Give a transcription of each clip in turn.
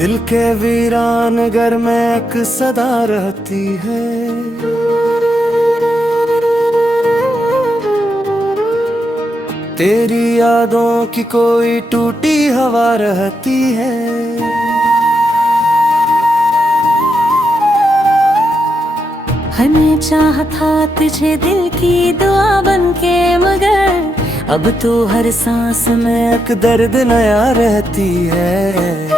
दिल के वीरान घर में एक सदा रहती है। तेरी यादों की कोई टूटी हवा रहती है। हमें चाहा था तुझे दिल की दुआ बन के, मगर अब तो हर सांस में एक दर्द नया रहती है।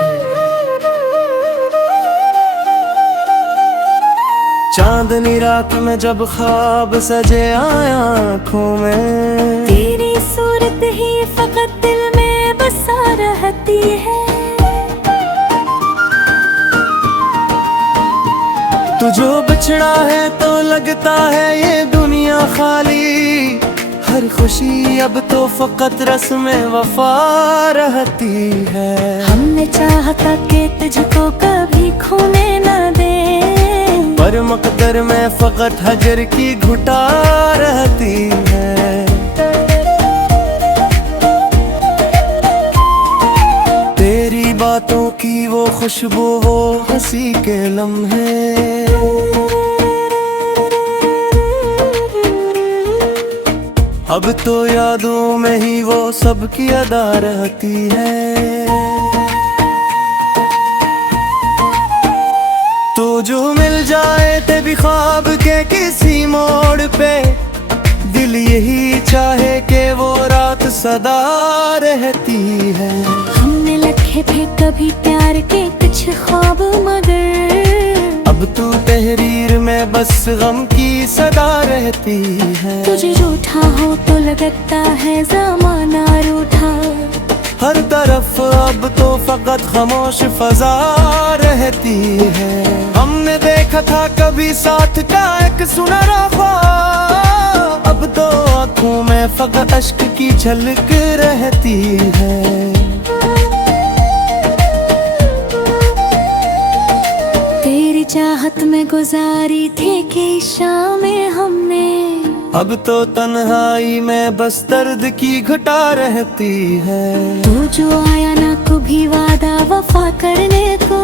चांदनी रात में जब ख्वाब सजे आया आँखों में, तेरी सूरत ही फकत दिल में बसा रहती है। तू जो बिछड़ा है तो लगता है ये दुनिया खाली। हर खुशी अब तो फकत रस्म वफा रहती है। हमने चाहा था कि तुझको कभी खोने न दे, पर मकदर में फकत हजर की घुटा रहती है। तेरी बातों की वो खुशबू, वो हंसी के लम्हे, अब तो यादों में ही वो सबकी अदा रहती है। तो जो मिल जाए तेरी ख्वाब के किसी मोड़ पे, दिल यही चाहे कि वो रात सदा रहती है। हमने लिखे थे कभी प्यार के कुछ ख्वाब, मगर अब तू तहरीर में बस गम की सदा रहती है। तुझे रूठा हो तो लगता है ज़माना रूठा। हर तरफ अब तो फकत खामोश फजा रहती है। हमने देखा था कभी साथ का एक सुनहरा ख्वाब, अब तो आँखों में फकत अश्क की झलक रहती है। तेरी चाहत में गुजारी थी कि शामें हमने, अब तो तन्हाई में बस दर्द की घटा रहती है। तू जो आया ना कभी वादा वफा करने को,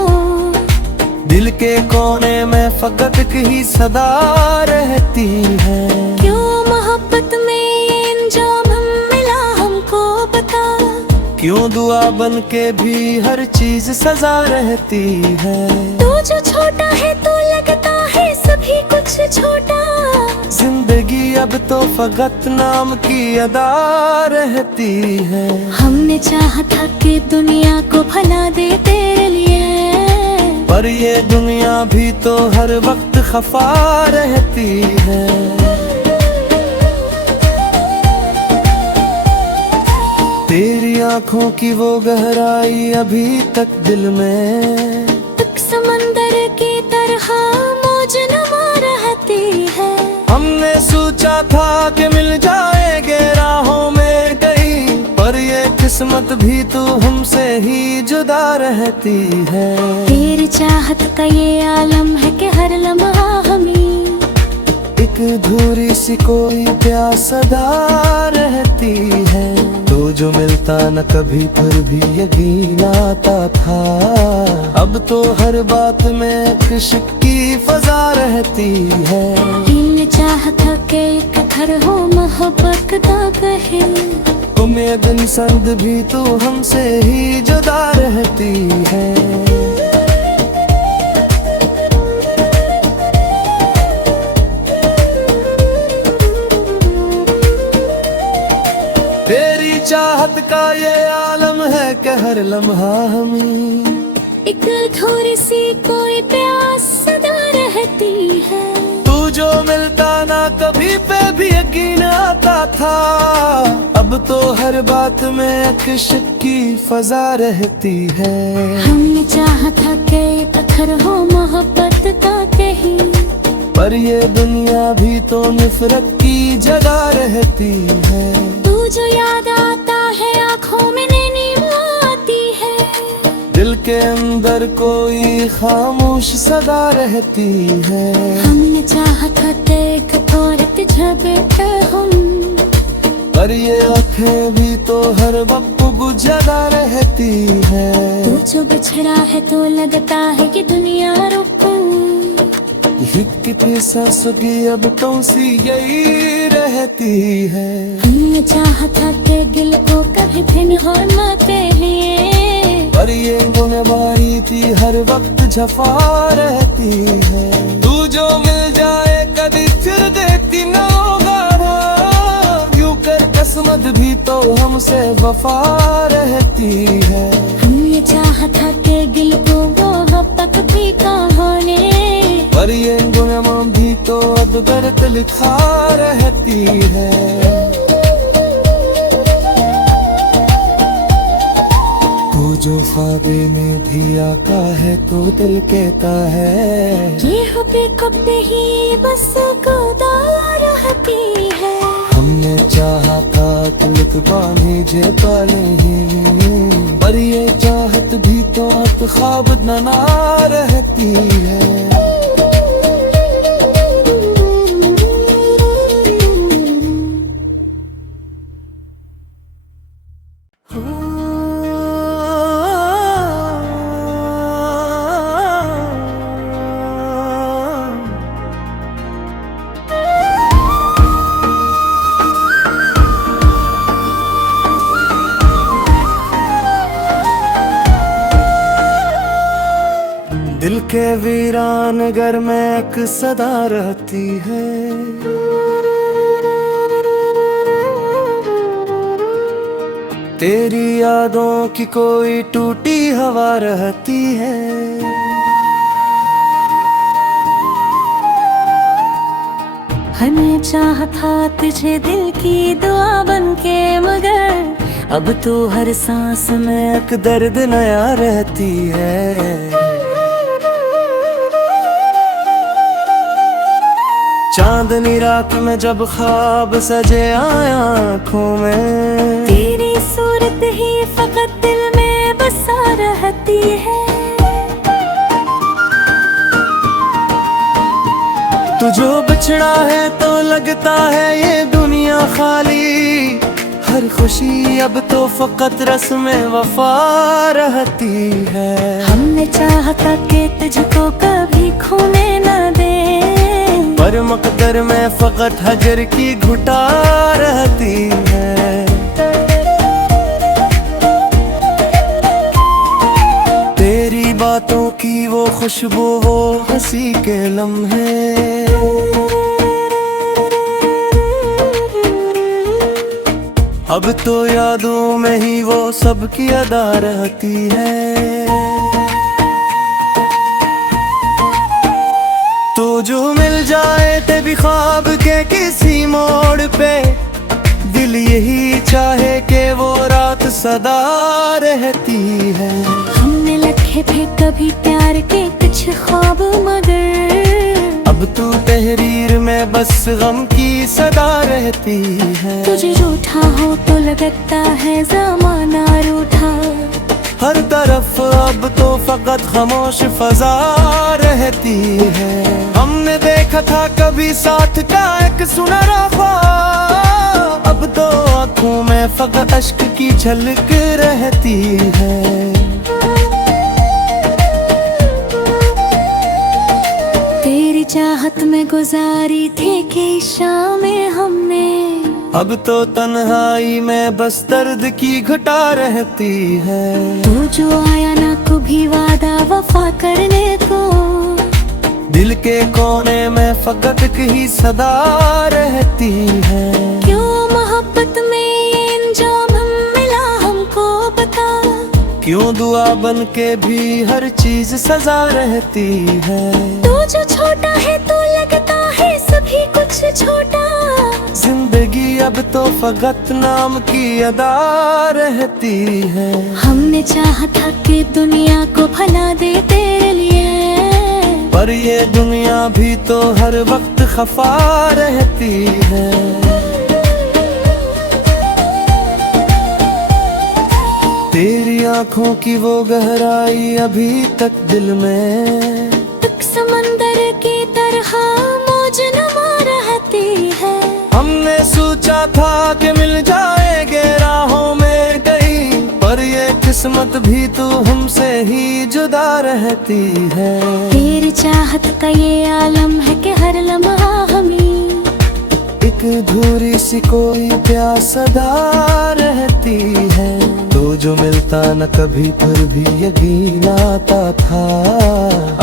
दिल के कोने में फकत ही सदा रहती है। क्यों मोहब्बत में ये अंजाम हम मिला हमको बता। क्यों दुआ बन के भी हर चीज सजा रहती है। तू जो छोटा है तो लगता है सभी कुछ छोटा। जिंदगी अब तो फकत नाम की अदा रहती है। हमने चाहा था कि दुनिया को भला दे तेरे लिए, पर ये दुनिया भी तो हर वक्त खफा रहती है। तेरी आंखों की वो गहराई अभी तक दिल में, एक समंदर की तरह मौज नमा रहती है। हमने सोचा था कि मिल जाएंगे राहों में कहीं, पर ये किस्मत भी तो हमसे ही जुदा रहती है। तेरी चाहत का ये आलम है कि हर लम्हा हमें एक अधूरी सी कोई प्यास सदा रहती है। तो जो मिलता न कभी फिर भी यकीन आता था, अब तो हर बात में एक इश्क की फजा रहती है। दिल चाहता कि एक घर हो मोहब्बत का कहे, उम्मीद संग भी तो हमसे ही जुदा रहती है। तेरी चाहत का ये आलम है कि हर लम्हा हमें एक अधूरी सी कोई प्यास सदा रहती है। तू जो मिलता ना कभी पे भी यकीन आता था, अब तो हर बात में एक इश्क की फजा रहती है। हमने चाहा था कि पत्थर हो मोहब्बत का कहीं, पर ये दुनिया भी तो नफरत की जगह रहती है। तू जो याद आता है आँखों में नैनी आती है। दिल के अंदर कोई खामोश सदा रहती है। हमने चाहा था एक औरत जब हम, पर ये आँखें भी तो हर वक्त खूब ज्यादा रहती है। तू जो बिछड़ा है तो लगता है कि दुनिया रुक कितनी सांसों अब तुमसी यही रहती है। हमने चाहा था कि दिल को कभी भिन्न होना चाहिए, पर ये गुनहगारी थी हर वक्त जफा रहती है। तू जो मिल जाए कभी फिर देती न होगा, यूं कर किस्मत भी तो हमसे वफा रहती है। हमने चाहा था कि दिल को वो अब तक भी कहानी, पर ये गुनाह भी तो अब दर्द लिखा रहती है। तू जो ख्वाबे में भी आका है तो दिल कहता है, ये हकीकत ही बस खुदा रहती है। हमने चाहा था तिलक बांधी जे पाले ही, पर ये चाहत भी तो अब ख्वाब ना रहती है। दिल के वीरान घर में एक सदा रहती है, तेरी यादों की कोई टूटी हवा रहती है। हमें चाहा था तुझे दिल की दुआ बन के, मगर अब तो हर सांस में एक दर्द नया रहती है। चांदनी रात में जब ख्वाब सजे आए आँखों में, तेरी सूरत ही फकत दिल में बसा रहती है। तू जो बिछड़ा है तो लगता है ये दुनिया खाली, हर खुशी अब तो फकत रस्म वफा रहती है। हमने चाहा था कि तुझको कभी खोने न दे, पर मकदर में फकत हजर की घुटा रहती है। तेरी बातों की वो खुशबू, वो हंसी के लम्हे, अब तो यादों में ही वो सबकी अदा रहती है। तो जो मिल जाए तेरी ख्वाब के किसी मोड़ पे, दिल यही चाहे कि वो रात सदा रहती है। हमने लिखे थे कभी प्यार के कुछ ख्वाब, मगर अब तू तहरीर में बस गम की सदा रहती है। तुझे रूठा हो तो लगता है ज़माना रूठा, हर तरफ अब तो फकत खामोश फजा रहती है। हमने देखा था कभी साथ का एक सुनहरा ख्वाब, अब तो आँखों में फकत अश्क की झलक रहती है। तेरी चाहत में गुजारी थी कि शामें हमने, अब तो तन्हाई में बस दर्द की घटा रहती है। तू जो आया ना कभी वादा वफा करने को, दिल के कोने में फकत ही सदा रहती है। क्यों मोहब्बत में ये अंजाम हम मिला हमको बता, क्यों दुआ बन के भी हर चीज सजा रहती है। तू जो छोटा है तो लगता है सभी कुछ छोटा, जिंदगी अब तो फकत नाम की अदा रहती है। हमने चाहा था कि दुनिया को भला दे तेरे लिए, पर ये दुनिया भी तो हर वक्त खफा रहती है। तेरी आँखों की वो गहराई अभी तक दिल में, तक समंदर की तरह मौज नमा रहती है। हमने सोचा था कि मिल जाएंगे राहों में कहीं, किस्मत भी तो हमसे ही जुदा रहती है। तेरी चाहत का ये आलम है कि हर लम्हा हमें एक अधूरी सी कोई प्यास सदा रहती है। तो जो मिलता न कभी फिर भी यकीन आता था,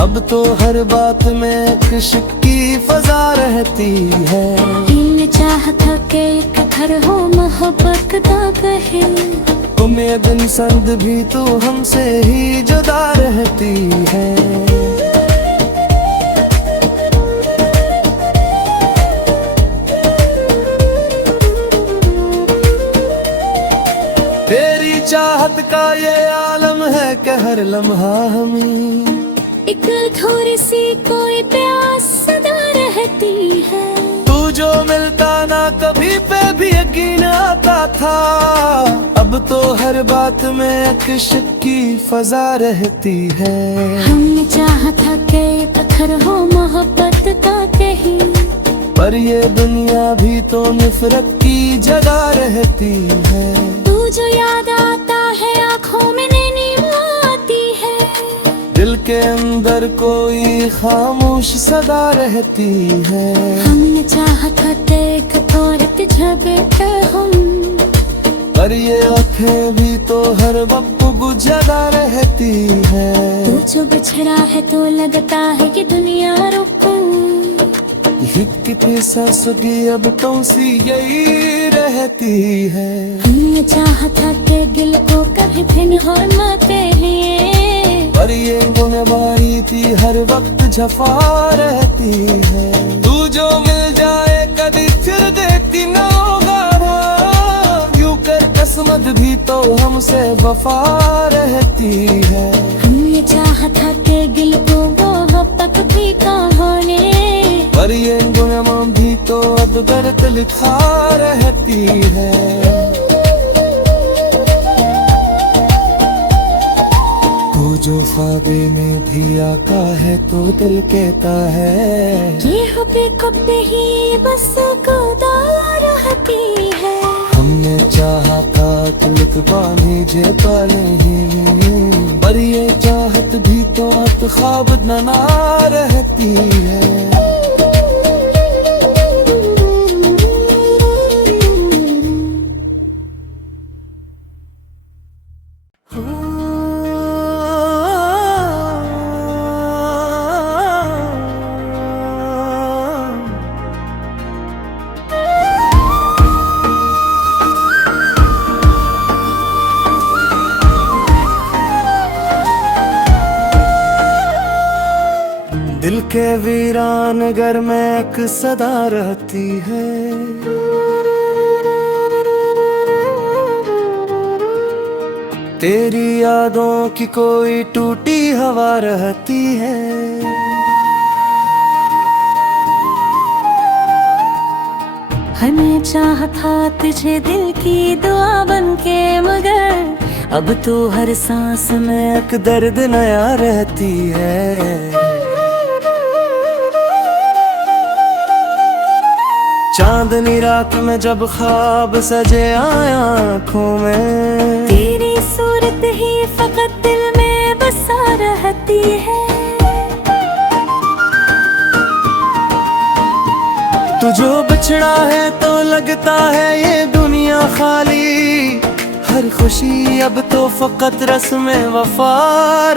अब तो हर बात में एक इश्क की फजा रहती है। दिल चाहता कि एक घर हो मोहब्बत का कहे, उम्मीद संग भी तो हमसे ही जुदा रहती है। तेरी चाहत का ये आलम है कि हर लम्हा हमें एक अधूरी सी कोई प्यास सदा रहती है। तू जो मिलता ना कभी पे भी यकीन आता था, अब तो हर बात में एक इश्क की फजा रहती है। हमने चाहा था कि पत्थर हो मोहब्बत का कहीं, पर ये दुनिया भी तो नफरत की जगह रहती है। तू जो याद आता है आँखों में नींद आती है, दिल के अंदर कोई खामोश सदा रहती है। हमने चाहा था कि एक औरत झपटे हम, पर ये आँखें भी तो हर वक्त बुझा रहती है। तू जो बिछड़ा है तो लगता है कि दुनिया रुक, कितनी सांसों अब तुमसी यही रहती है। हमने चाहा था कि दिल को कभी भिन्न होना चाहिए, पर ये गुनहगारी थी हर वक्त झफा रहती है। तू जो मिल जाए कभी फिर देखती ना होगा, यूं कर किस्मत भी तो हमसे वफा रहती है। हमने चाहा था कि दिल को मोहब्बत भी कहानी, पर ये गुनहगार भी तो अब दर्द लिखा रहती है। तू जो ख्वाबे में भी आता है तो दिल कहता है, ये हबे कब ही बस खुदा रहती है। हमने चाहा था कि लुत्फानी जे पाले ही, पर ये चाहत भी तो अब ख्वाब ना रहती है। दिल के वीरान घर में एक सदा रहती है। तेरी यादों की कोई टूटी हवा रहती है। हमें चाहा था तुझे दिल की दुआ बन के, मगर अब तो हर सांस में एक दर्द नया रहती है। चांदनी रात में जब ख्वाब सजे आया आँखों में, तेरी सूरत ही फकत दिल में बसा रहती है। तू जो बिछड़ा है तो लगता है ये दुनिया खाली, हर खुशी अब तो फकत रस्म वफा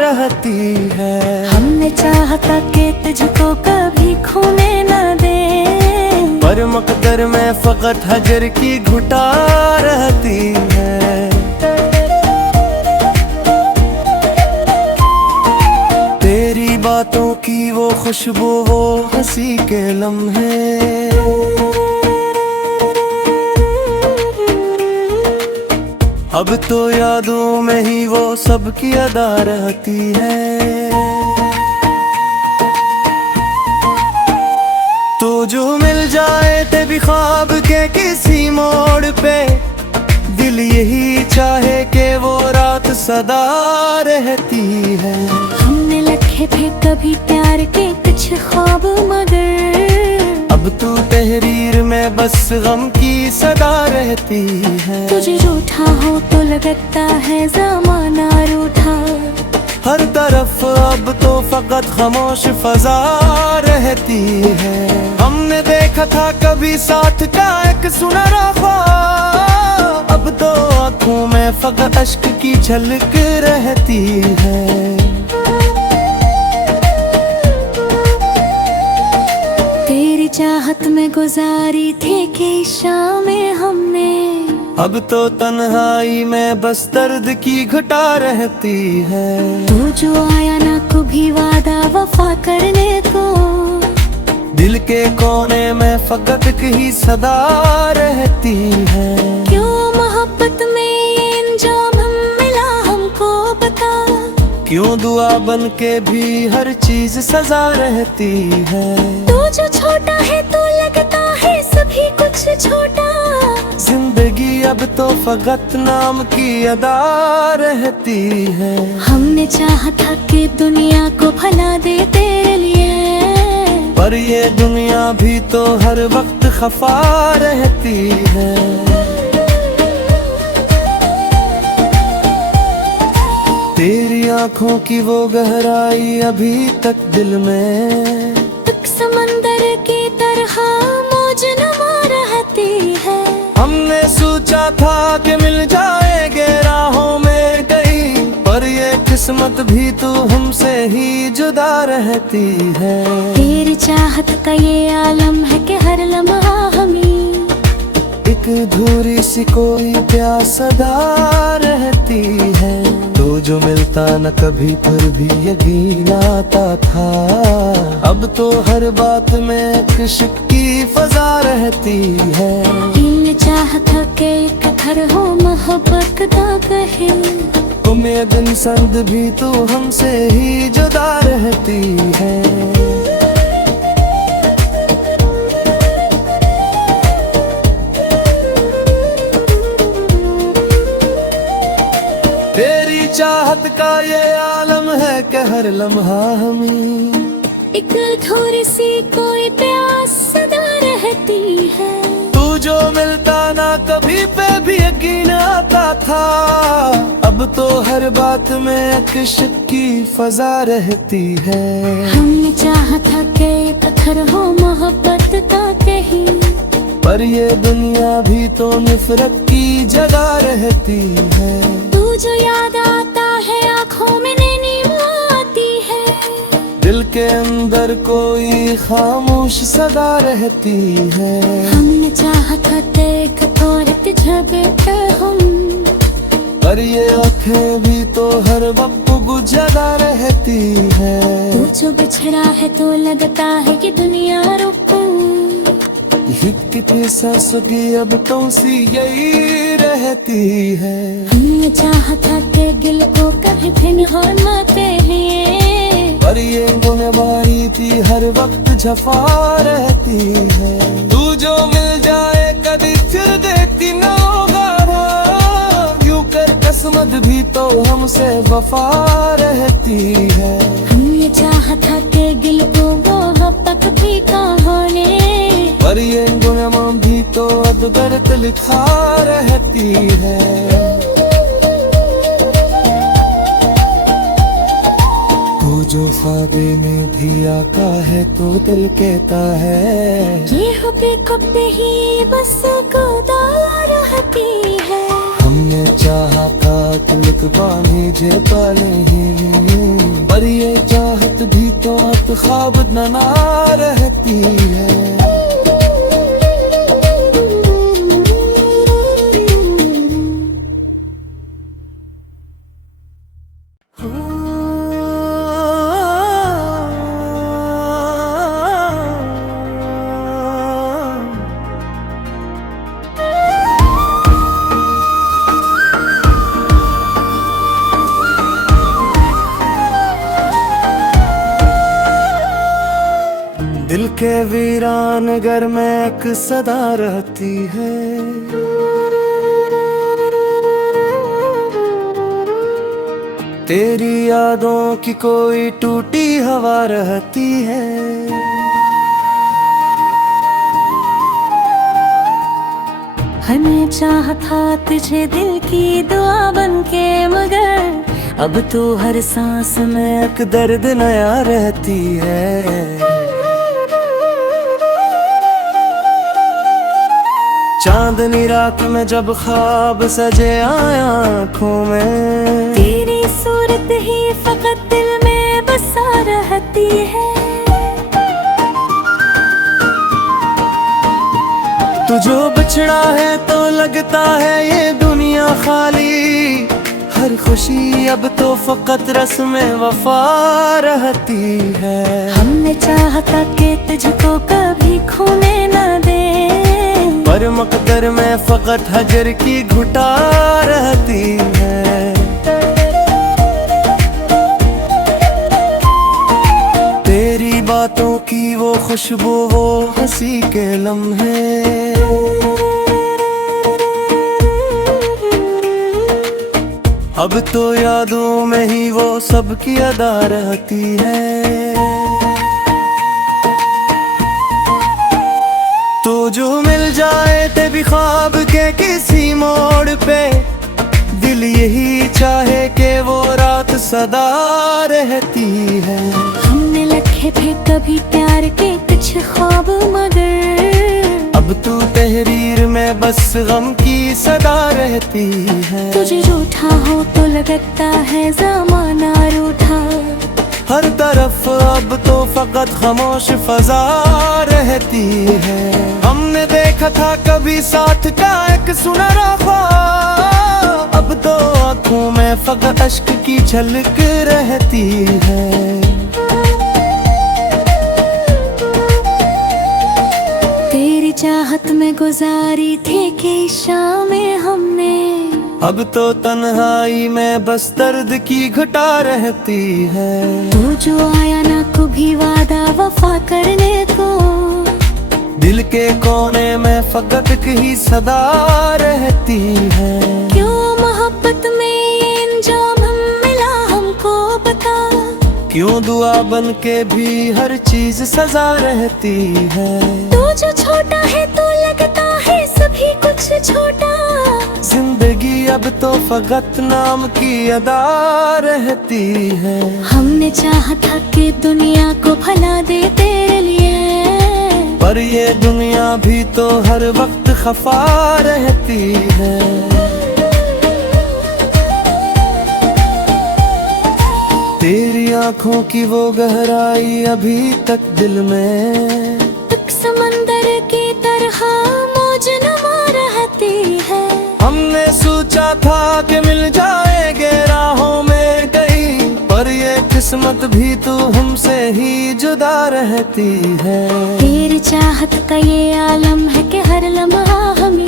रहती है। हमने चाहा था कि तुझको कभी खोने न दे, पर मकदर में फकत हजर की घुटा रहती है। तेरी बातों की वो खुशबू, वो हंसी के लम्हे, अब तो यादों में ही वो सब की अदा रहती है। तो जो मिल जाए ते भी ख्वाब के किसी मोड़ पे, दिल यही चाहे कि वो रात सदा रहती है। हमने लखे थे कभी प्यार के कुछ ख्वाब, मगर अब तू तहरीर में बस गम की सदा रहती है। तुझे रूठा हो तो लगता है ज़माना रूठा। हर तरफ अब तो फकत खामोश फजा रहती है। हमने देखा था कभी साथ का एक सुनहरा ख्वाब, अब तो आँखों में फकत अश्क की झलक रहती है। तेरी चाहत में गुजारी थी कि शामें हमने, अब तो तन्हाई में बस दर्द की घटा रहती है। तू जो आया ना कभी वादा वफा करने को, दिल के कोने में फकत ही सदा रहती है। क्यों मोहब्बत में ये अंजाम हम मिला हमको बता। क्यों दुआ बन के भी हर चीज सजा रहती है। तू जो छोटा है तो लगता है सभी कुछ छोटा। जिंदगी अब तो फकत नाम की अदा रहती है। हमने चाहा था कि दुनिया को भला दे तेरे लिए, पर ये दुनिया भी तो हर वक्त खफा रहती है। तेरी आंखों की वो गहराई अभी तक दिल में, एक समंदर की तरह मौज नुमा रहती है। हमने सोचा था कि मिल जाएंगे राहों में कहीं, पर ये किस्मत भी तो हमसे ही जुदा रहती है। तेरी चाहत का ये आलम है कि हर लम्हा हमें, एक अधूरी सी कोई प्यास सदा रहती है। तो जो मिलता न कभी पर भी यकीन आता था, अब तो हर बात में इश्क की फजा रहती है। दिल चाहता कि एक घर हो मोहब्बत का कहे, उम्मीद संग भी तो हमसे ही जुदा रहती है। तेरी चाहत का ये आलम है कि हर लम्हा हमें, एक अधूरी सी कोई प्यास सदा रहती है। तू जो मिलता ना कभी पे भी यकीन आता था, अब तो हर बात में इश्क की फजा रहती है। हमने चाहा था कि एक घर हो मोहब्बत का कहीं, पर ये दुनिया भी तो नफरत की जगह रहती है। तू जो याद आता है आँखों में नैनी आती है। दिल के अंदर कोई खामोश सदा रहती है। हमने चाहा था एक औरत झगड़े हम, पर ये आँखें भी तो हर वक्त गुजरा रहती है। तू जो बिछड़ा है तो लगता है कि दुनिया रुक। कितनी सांसों की अब तुमसी यही रहती है। हमने चाहा था कि दिल को कभी भिन्न होना चाहिए, पर ये गुनहगारी थी हर वक्त झफा रहती है। तू जो मिल जाए कभी फिर देखती ना होगा, यूं कर किस्मत भी तो हमसे वफा रहती है। हमने चाहा था कि दिल को वो हक भी कहाने, पर ये गुनाह भी तो अब दर्द लिखा रहती है। तू जो ख्वाबे में भी आता है तो दिल कहता है, ये हकीकत ही बस खुदा रहती है। हमने चाहा था तिलक बांधे जे पाले ही, पर ये चाहत भी तो अब ख्वाब ना रहती है। दिल के वीरान घर में एक सदा रहती है। तेरी यादों की कोई टूटी हवा रहती है। हमें चाहा था तुझे दिल की दुआ बन के, मगर अब तो हर सांस में एक दर्द नया रहती है। चांदनी रात में जब ख्वाब सजे आए आँखों में, तेरी सूरत ही फकत दिल में बसा रहती है। तुझो बिछड़ा है तो लगता है ये दुनिया खाली, हर खुशी अब तो फकत रस्म वफा रहती है। हमने चाहा था कि तुझको कभी खोने न दे, पर मकदर में फकत हजर की घुटा रहती है। तेरी बातों की वो खुशबू, वो हंसी के लम्हे, अब तो यादों में ही वो सबकी अदा रहती है। तो जो मिल जाए ते भी ख्वाब के किसी मोड़ पे, दिल यही चाहे कि वो रात सदा रहती है। हमने लिखे थे कभी प्यार के कुछ ख्वाब, मगर अब तू तहरीर में बस गम की सदा रहती है। तुझे रूठा हो तो लगता है ज़माना रूठा, हर तरफ अब तो फकत खामोश फजा रहती है। हमने देखा था कभी साथ का एक सुनहरा ख्वाब, अब तो आँखों में फकत अश्क की झलक रहती है। तेरी चाहत में गुजारी थी कि शामें हमने, अब तो तन्हाई में बस दर्द की घटा रहती है। तू जो आया ना कभी वादा वफा करने को, दिल के कोने में फकत ही सदा रहती है। क्यों मोहब्बत में ये अंजाम हम मिला हमको बता, क्यों दुआ बन के भी हर चीज सजा रहती है। तू जो छोटा है तो लगता है सभी कुछ छोटा, जिंदगी अब तो फकत नाम की अदा रहती है। हमने चाहा था कि दुनिया को भला दे तेरे लिए, पर ये दुनिया भी तो हर वक्त खफा रहती है। तेरी आंखों की वो गहराई अभी तक दिल में, एक समंदर की तरह मौज नमा रहती है। हमने सोचा था कि मिल जाएंगे राहों में कहीं, पर ये किस्मत भी तो हमसे ही जुदा रहती है। तेरी चाहत का ये आलम है कि हर लम्हा हमें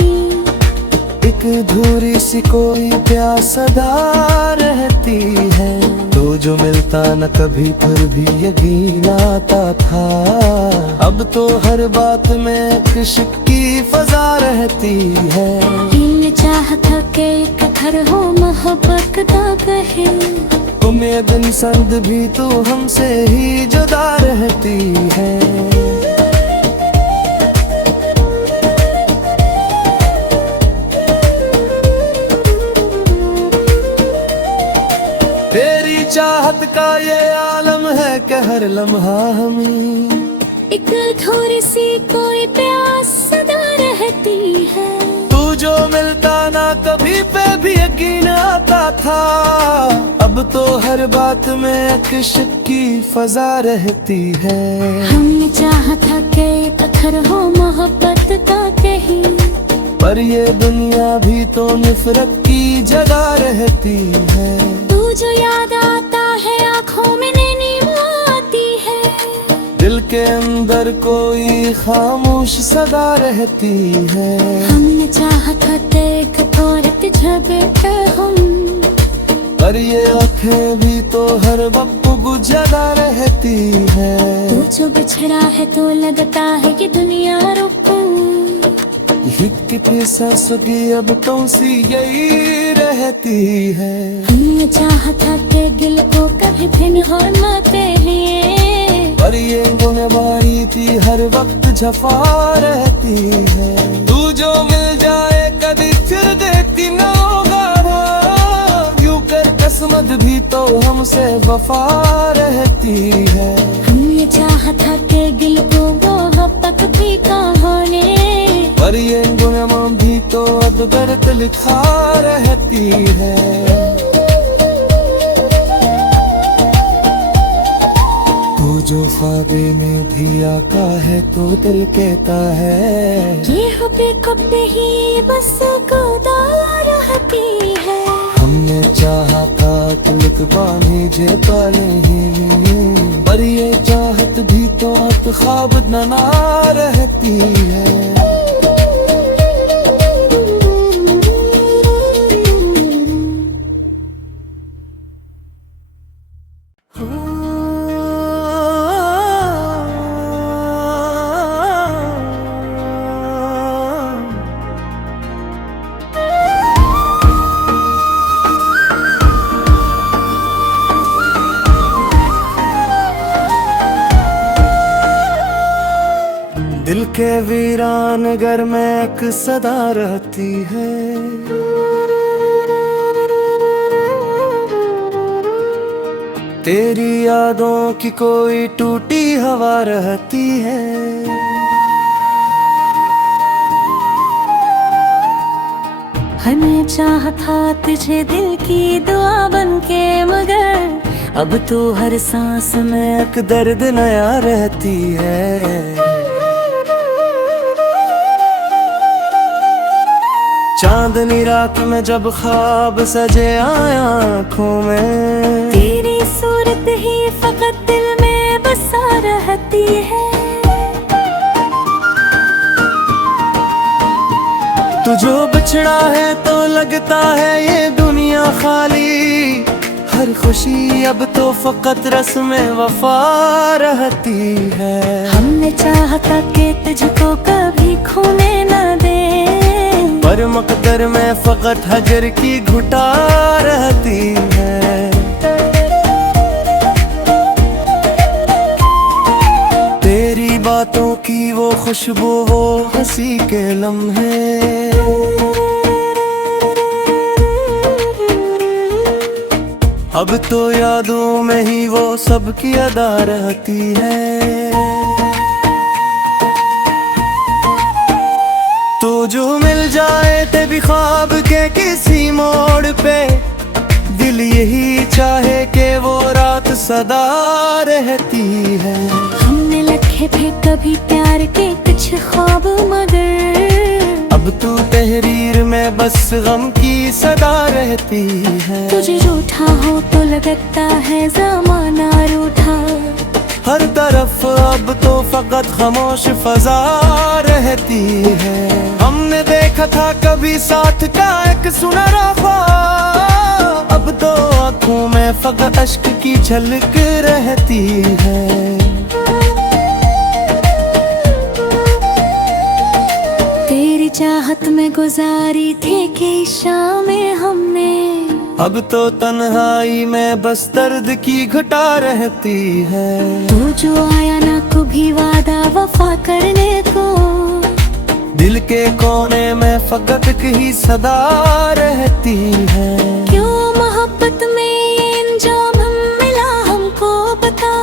एक अधूरी सी कोई प्यास सदा रहती है। तो जो मिलता न कभी फिर भी यकीन आता था, अब तो हर बात में एक इश्क की फजा रहती है। दिल चाहता कि एक घर हो मोहब्बत का कहे, उम्मीद संग भी तो हमसे ही जुदा रहती है। तेरी चाहत का ये आलम है कि हर लम्हा हमें एक अधूरी सी कोई प्यास सदा रहती है। तू जो मिलता ना कभी पे भी यकीन आता था, अब तो हर बात में एक इश्क की फजा रहती है। हमने चाहा था कि पत्थर हो मोहब्बत का कहीं, पर ये दुनिया भी तो नफरत की जगह रहती है। तू जो याद आता है आँखों में नींद आती है, दिल के अंदर कोई खामोश सदा रहती है। हमने चाहा था देख औरत झगड़ते हम, पर ये आँखें भी तो हर वक्त बुझा रहती है। तू जो बिछड़ा है तो लगता है कि दुनिया रुकूं, कितनी सांसों की अब तुमसी यही रहती है। हमने चाहा था कि दिल को कभी भिन्न होना चाहिए, पर ये गुनहगारी थी हर वक्त झफा रहती है। तू जो मिल जाए कभी फिर देखती ना होगा, यूं कर किस्मत भी तो हमसे वफा रहती है। हमने चाहा था कि दिल को वो तक भी कहानी, पर ये गुनहगार भी तो अब दर्द लिखा रहती है। तू जो ख्वाबे में भी आका है तो दिल कहता है, ये हबे कब नहीं बस खुदा रहती है। हमने चाहा था तिलक बांधे जे पर नहीं, पर ये चाहत भी तो अब ख्वाब ना रहती है। दिल के वीरान घर में एक सदा रहती है, तेरी यादों की कोई टूटी हवा रहती है। हमें चाहा था तुझे दिल की दुआ बन के, मगर अब तो हर सांस में एक दर्द नया रहती है। चांदनी रात में जब ख्वाब सजे आए आँखों में, तेरी सूरत ही फकत दिल में बसा रहती है। तू जो बिछड़ा है तो लगता है ये दुनिया खाली, हर खुशी अब तो फकत रस्म वफा रहती है। हमने चाहा था कि तुझको कभी खोने न दे, पर मकदर में फकत हजर की घुटा रहती है। तेरी बातों की वो खुशबू, वो हंसी के लम्हे, अब तो यादों में ही वो सबकी अदा रहती है। तो जो मिल जाए तेरी ख्वाब के किसी मोड़ पे, दिल यही चाहे कि वो रात सदा रहती है। हमने लिखे थे कभी प्यार के कुछ ख्वाब, मगर अब तू तहरीर में बस गम की सदा रहती है। तुझे रूठा हो तो लगता है ज़माना रूठा, हर तरफ अब तो फकत खामोश फजा रहती है। हमने देखा था कभी साथ का एक सुनहरा ख्वाब, अब तो आँखों में फकत अश्क की झलक रहती है। तेरी चाहत में गुजारी थी कि शामें हमने, अब तो तन्हाई में बस दर्द की घटा रहती है। तू जो आया ना कभी वादा वफा करने को, दिल के कोने में फकत की सदा रहती है। क्यों मोहब्बत में ये अंजाम हम मिला हमको बता,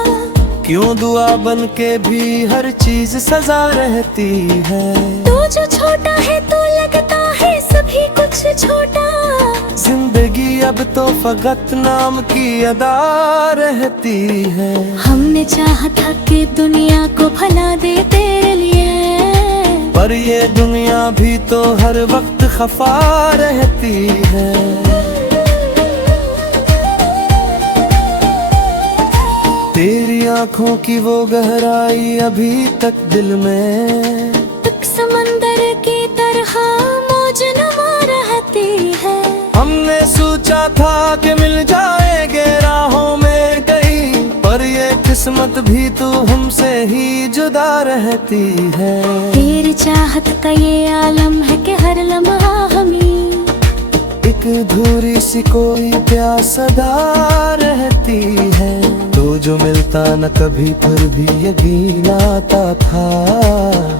क्यों दुआ बन के भी हर चीज सजा रहती है। तू जो छोटा है तो लगता है सभी कुछ छोटा, जिंदगी अब तो फकत नाम की अदा रहती है। हमने चाहा था कि दुनिया को भला दे तेरे लिए, पर ये दुनिया भी तो हर वक्त खफा रहती है। तेरी आंखों की वो गहराई अभी तक दिल में, एक समंदर की तरह मौज नमा रहती है। हमने सोचा था कि मिल जाएंगे राहों में कहीं, पर ये किस्मत भी तो हमसे ही जुदा रहती है। तेरी चाहत का ये आलम है कि हर लम्हा हमें एक अधूरी सी कोई प्यास सदा रहती है। तो जो मिलता न कभी फिर भी यकीन आता था।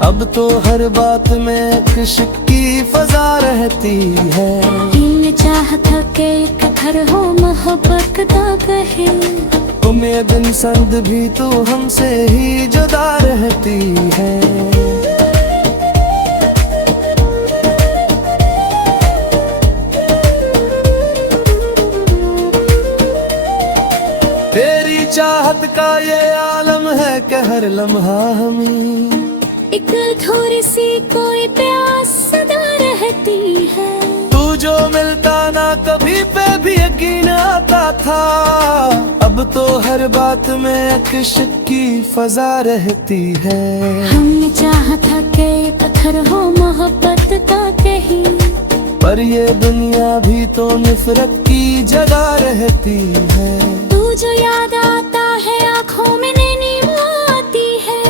अब तो हर बात में एक इश्क की फजा रहती है। दिल चाहता कि एक घर हो मोहब्बत का कहे, उम्मीद संग भी तो हमसे ही जुदा रहती है। तेरी चाहत का ये आलम है कि हर लम्हा हमें एक थोड़ी सी कोई प्यास सदा रहती है। तू जो मिलता ना कभी पे भी यकीन आता था। अब तो हर बात में एक इश्क की फजा रहती है। हमने चाहा था कि पत्थर हो मोहब्बत का कहीं, पर ये दुनिया भी तो नफरत की जगह रहती है। तू जो याद आता है आँखों में नींद आती है।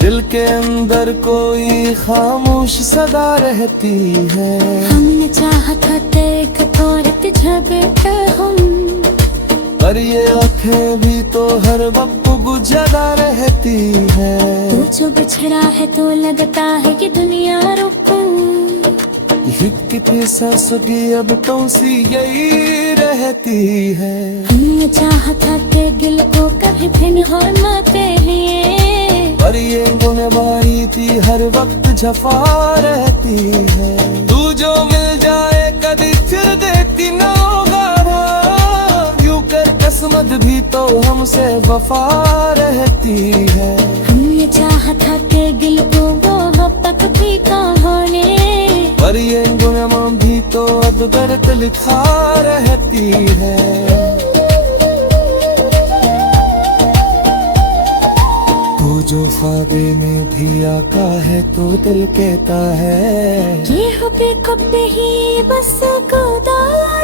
दिल के अंदर कोई खामोश सदा रहती है। हमने चाहा था एक औरत झगड़े हम, पर ये आँखें भी तो हर वक्त गुजरा रहती है। तू जो बिछड़ा है तो लगता है कि दुनिया रुक। कितनी सांसों की अब तो सी यही रहती है। हमने चाहा था कि दिल को कभी भिन्न होना चाहिए, पर ये गुनहगारी थी हर वक्त जफा रहती है। तू जो मिल जाए कभी फिर देती ना होगा, यूं कर किस्मत भी तो हमसे वफा रहती है। हमने चाहा था कि दिल को वो अब तक भी कहानी, पर ये गुनहगार भी तो अब दर्द लिखा रहती है। तू जो ख्वाबे में भी आका है तो दिल कहता है ये होके कब ही बस खुदा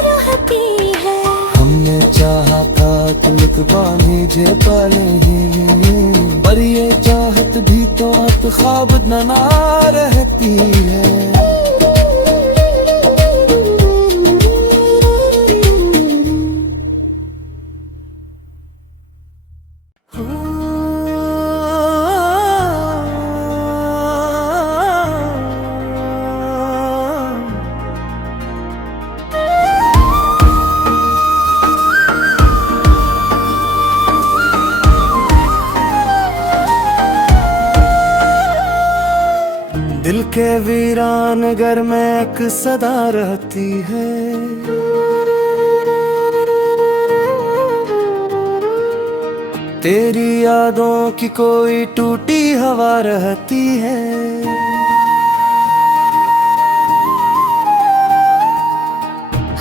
रहती है। हमने चाहा था तिलक बांधी जे पाले ही, पर ये चाहत भी तो अब ख्वाब ना रहती है। दिल के वीरान घर में एक सदा रहती है। तेरी यादों की कोई टूटी हवा रहती है।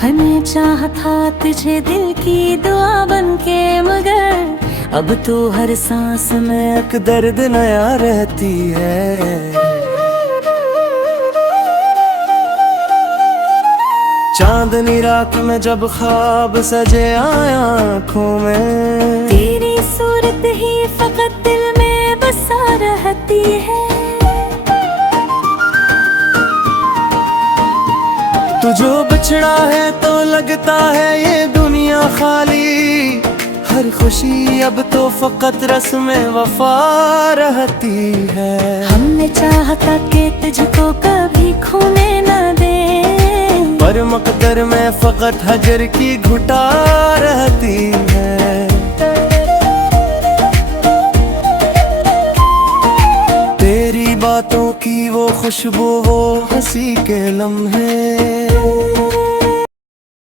हमें चाहा था तुझे दिल की दुआ बन के, मगर अब तो हर सांस में एक दर्द नया रहती है। चांदनी रात में जब ख्वाब सजे आया आँखों में, तेरी सूरत ही फकत दिल में बसा रहती है। तू जो बिछड़ा है तो लगता है ये दुनिया खाली। हर खुशी अब तो फकत रस्म वफा रहती है। हमने चाहा था कि तुझको कभी खोने न दे, पर मकदर में फकत हजर की घुटा रहती है। तेरी बातों की वो खुशबू, वो हंसी के लम्हे,